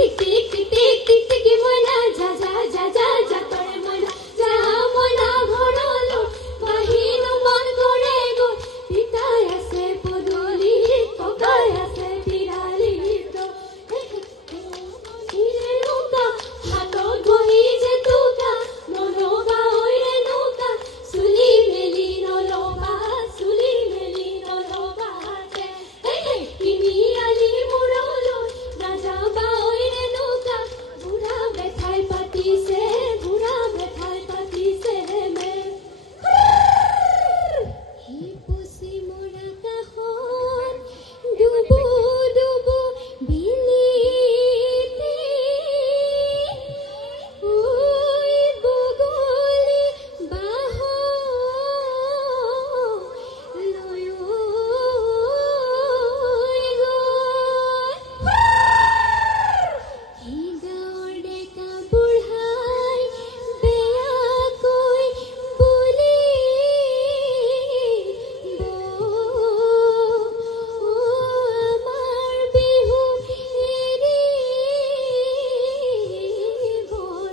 টিক টিক টিক টিক টিক টিক মনা যা যা যা যা যা করে মনা যা মনা ঘরলো বাহির মন করে গো পিতায় আছে পদলি তোকায় আছে বিড়ালি তো ইরে নৌকা হাত বহি যে তুকা নৌকা ওইরে নৌকা সুলি মেলি নৌকা সুলি মেলি নৌকা কিনি আলি মুরলো রাজা বা ওইরে নৌকা বুড়া বেথায় পাতিছে বুড়া বেথায় পাতিছে মে হি পুসি মোরা কাহন ডুবু ডুবু বিলিতে ওই বগলি বাহ লয় হি গাঁৱৰ ডেকা বুঢ়াই বেয়াকৈ বুলি আমাৰ বিহু এৰি বৰ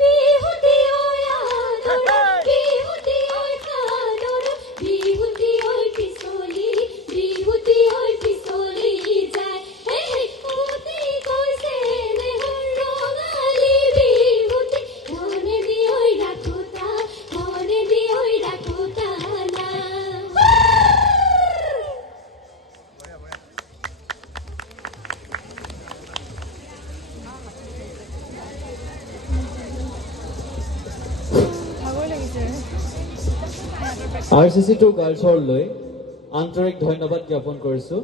বিহুতি ঐ আদৰ বিহুতি ঐ সাদৰ বিহুতি ঐ পিছলি বিহুতি ঐ পিছলি যায় হে হে অতি কৈছে নেহৰ ৰঙালী বিহুতি ধনে দি ঐ ৰাখোতা ধনে দি ঐ ৰাখোতা না RCC2 গাৰ্লছলৈ আন্তৰিক ধন্যবাদ জ্ঞাপন কৰিছোঁ।